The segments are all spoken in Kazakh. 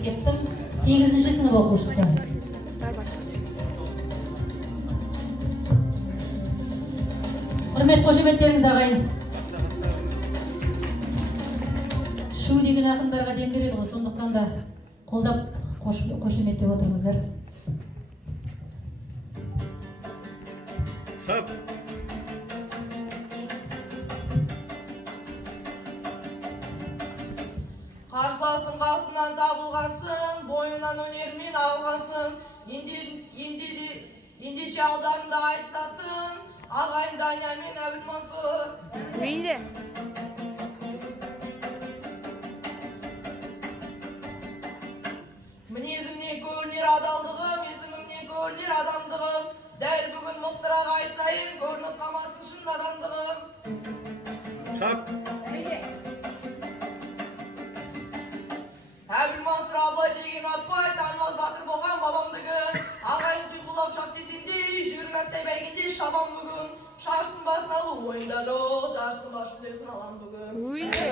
мектептің 8-ші сынып оқушысы. Құрмет қошеметтеріңіз ағайын. Шу деген ақындарға дем береді ғой, сондықтан да қолдап қошеметтеп отырыңыздар. Шап. Қарсыласың қасынан табылғансың, бойыңнан өнермен ағылғансың, ендеше алдарында айтысатын, ағайын Данияр мен Әбілмансұр. Өйде. Мінезімнен көрінер адалдығым, есімімнен көрінер адамдығым, дәл бүгін мұқтырақ айтсайын, көрініп қалмасын шын адамдығым. Шап. Әбілмансұр Абылай деген ат қой, танымал батыр болған бабам бүгін. Ағайын тұйқылап шақ десеңдей, жүрің аттай бәйгенде шабам бүгін. Шаштың басын алу ойында жоқ, жарыстың башын десін алам бүгін. Өйде.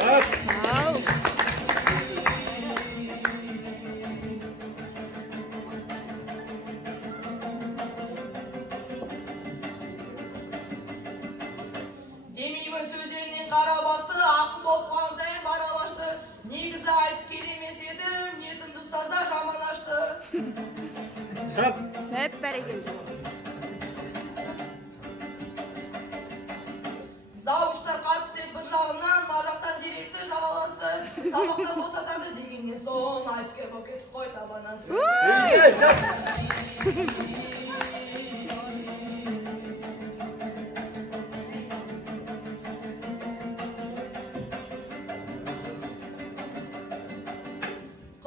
Демеймін сөздерінен қара басты, ақын боп қуантайын баралашты. Негізі айтыс келемес едім, ниетімді ұстаздар жаман ашты. Шап. Hep бәрекелді. Завуштар қатысты бір жағынан, нар жақтан директор жағаласты. Сабақтан босатады дегеннен соң, айтыскер болып кетіп қой табанан сөз.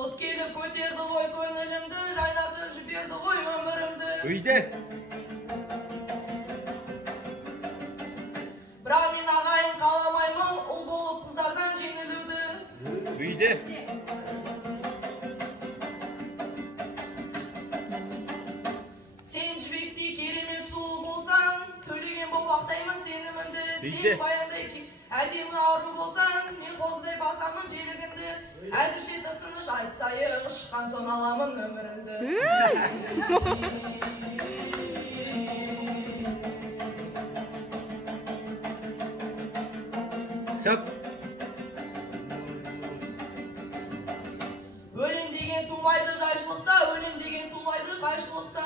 Қыз келіп көтерді ғой көңілімді, жайнатып жіберді ғой өмірімді. Өйде. Бірақ мен ағайын қаламаймын, ұл болып қыздардан жеңілуді. Өйде. Сен жібектей керемет сұлу болсаң, төлеген болып ақтаймын сенімінді. Сен баяндай әдемі ару болсаң, мен қозыдай басамын желігінді. Әзірше тып-тыныш айтсайық, шыққан соң аламын өмірінді. Шап. Өлең деген тумайды жайшылықта, өлең деген тулайды қайшылықта.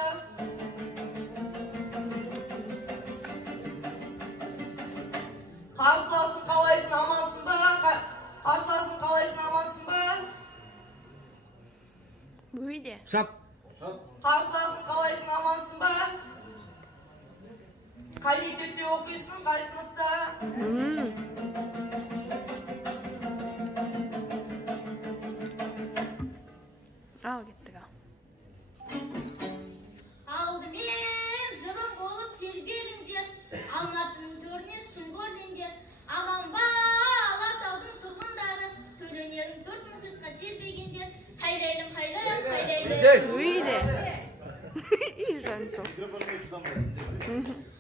Қарсыласың қалайсың амансың ба? Қарсыласың қалайсың амансың ба? Өйде. Шап. Қарсыласың қалайсың амансың ба? Қай мектепте оқисың, қай сыныпта? Ал кеттік ал. Алдымен жырым болып тербеліңдер, Алматының төріне шын көрдеңдер. Аман ба Алатаудың тұрғындары, төленерін төрт мұхитқа тербегендер. Қайдайлым, қайдайлым, қайдайлым. Өйде. И жаным сол.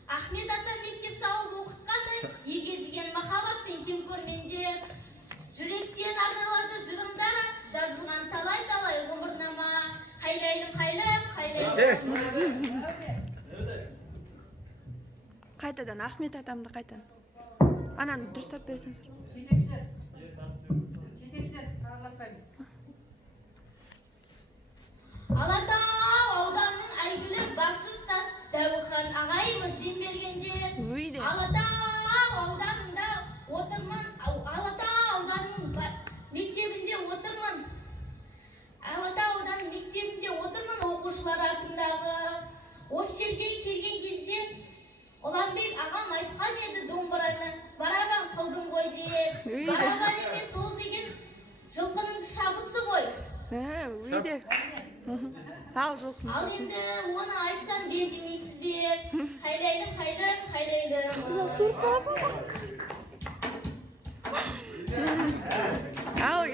Ахмет ата мектеп салып оқытқандай, егезген махаббатпен кем көрмендер. Жүректен арналады жырымдар, жазылған талай-талай ғұмырнама. Қайдайлым, қайдайлым, қайдайлым. Қайтадан Ахмет атамды қайтадан. Ананы дұрыстап бересіңіздер. Алатау ауданның әйгілі басы ұстаз Дәуірхан ағайымыз дем бергенде. Өйде. Алатау ауданында отырмын, Алатау ауданның мектебінде отырмын. Алатау ауданның мектебінде отырмын оқушылар атындағы. Осы жерге келген кезде Ұланбек ағам айтқан еді домбыраны барабан қылдың ғой деп. Барабан емес ол деген жылқының шабысы ғой. Өйде. Ал жылқының Ал енді оны айтсам ренжімейсіз бе? Қайдайлым, қайдайлым, қайдайлым.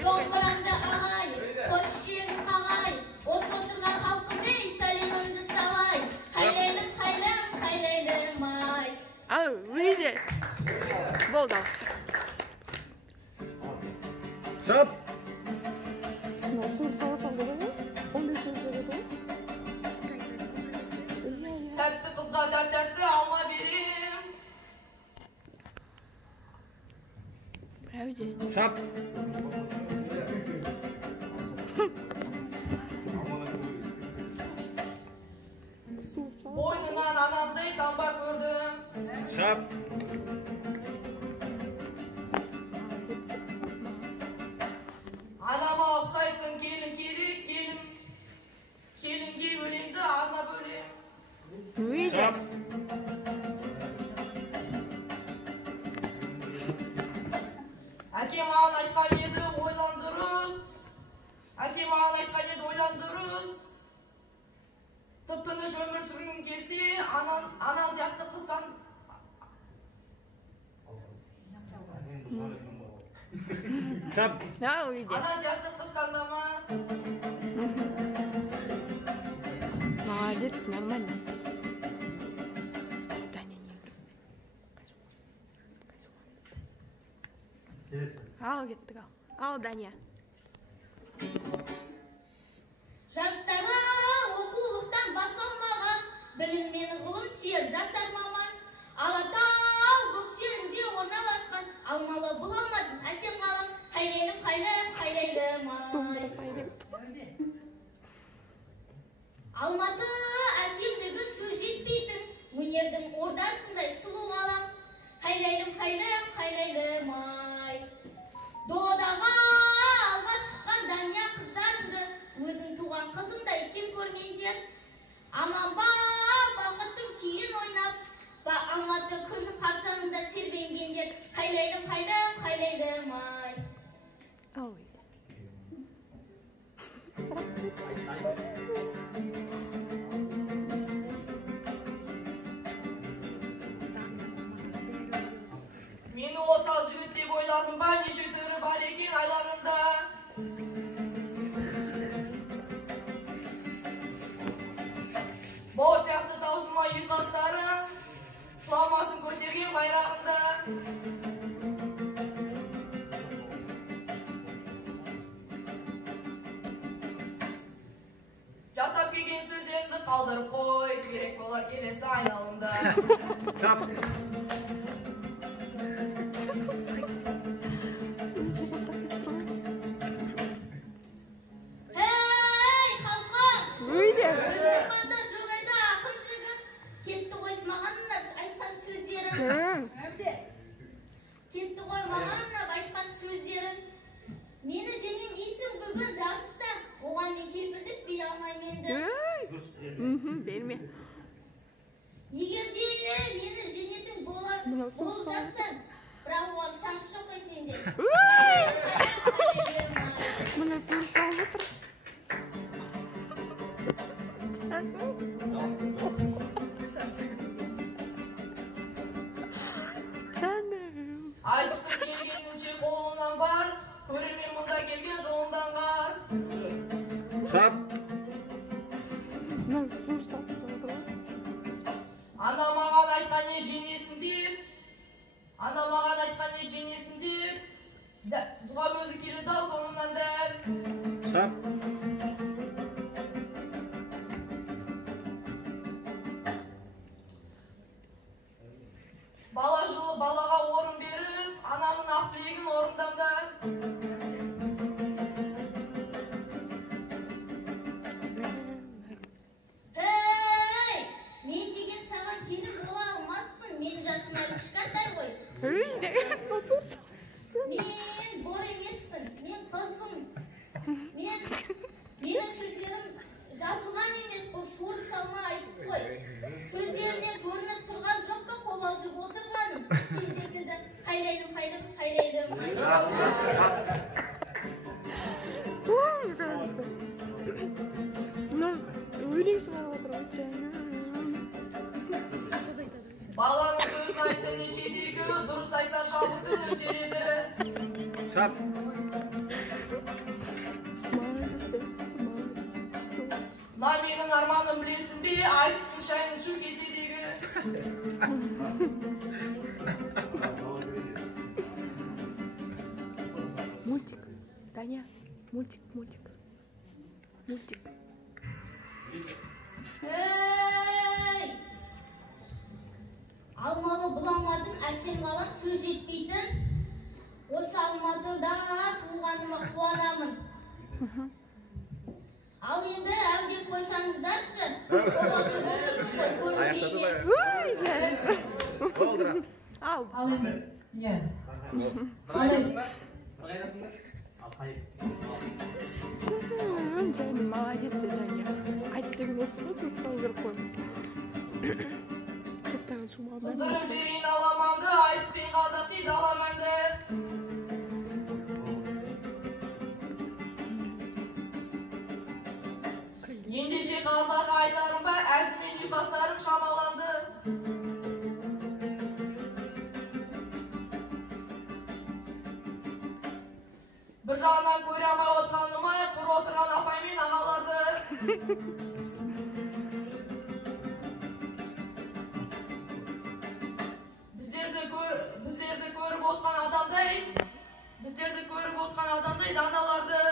Домбырамды алайын, қош жерін қалайын, осы отырған халқыме сәлемімді салайын. Қайдайлым, қайдайлым, қайдайлым ай. Ал өйде. Болды ал. Шап. Сур саласам болады ма? Шап. Boynundan anamday tamba gördüm. Шап. Anama ұқсайтын келін керек, келінге өлеңді арнап өлем. Шап. Әкем маған айтқан еді ойлан дұрыс. Әкем маған айтқан еді ойлан дұрыс. Тып-тыныш өмір сүргің келсе, анан сияқты қыздан Шап. Анан сияқты қыз таңдама. Молодец, нормально. Ал кеттік ал. Ал, Дания. Жастары оқулықтан басылмаған, білім мен ғылым сүйер жастар маман. Алатау бөктерінде орналасқан, алмалы бұламадың әсем ғалым. Қайлайлым, қайлайлым ай. Алматы әсемдігі сөз жетпейтін, өнердің ордасындай сұлу ғалам. Қайлайлым, қайлайлым ай. Додаға алға шыққан Дания қыздарыңды, өзің туған қызыңдай кем көрмеңдер. Аман ба бақыттың күйін ойнап, Алматы күні қарсаңында тербенгендер. Қайлайлым, қайлайлым ай. Мені осал жігіт деп ойладым ба, неше түрі бар екен айланында. Бол сияқты таусылма ұйқастарын, сұламасын көтерген байрағында. Жаттап келген сөздерімді қалдырып қой, керек болар келесі айналымда. Шап. Хей, халқым! Мұсылманда жоқ еді ақын жігіт. Кетті ғой маған айтқан сөздерін. Кетті ғой маған айтқан сөздерін. Мені женем дейсің бүгін жарыста. Оған мен кепілдік бере алмаймын енді. Берме. Егер де мені женетін болып жатсаң, бірақ оған шанс жоқ қой сенде. Мына суыр салып отыр. Айтыстың келгенінше қолымнан бар, көрермен мұнда келген жолымдан қар. Шап. Мына суыр салып отыр. Ана маған айтқан еді женесін деп, ана маған айтқан еді женесін деп, дұға өзі келеді ау соңымнан дәл. Шап. Бала жылы балаға орын беріп, анамын ақ тілегін орындандар. Хей, мен деген саған келіп бола алмаспын. Мен жасыма кішкентай ғой. Мен бор емеспін, мен қызбын. Менің сөздерім жазылған емес, бұл суырып салма айтыс қой. Сөздерімнен көрініп тұрған жоқ па қобалжып отырғаным. Кездекілді қайлайлым. Өлең шығарып отыр ғой жаңа. Баланың сөзін айтты нешедегі, дұрыс айтса шабықты өсереді. Шап. Мына менің арманым білесің бе, айтысын шайын шу кеседегі. Мультик. Таня, мультик. Ей! Алмалы бұламадың әсем ғалам сөз жетпейтін. Осы алматы алматыда туғаныма қуанамын. Ал енді әу деп қойсаңыздаршы. Қобалжып отырмын ғой көрінбейге. Ой, жарысы. Болды. Ал. Ал енді, иә. Қалай? Жаным, молодец, Даня. Айтыс деген осы ғой, сұртау керек қой. Тоқтаған жұмағына. Қыздырып жүрейін аламанды, айтыспен қалдық дейді аламанды. Ендеше қалдарға айтарым ба, әрдімен ұйқастарым шамаланды. Бір жағынан көре алмай отқаныма, құр отырған апай мен ағаларды. Біздерді көріп отқан адамдай даналарды.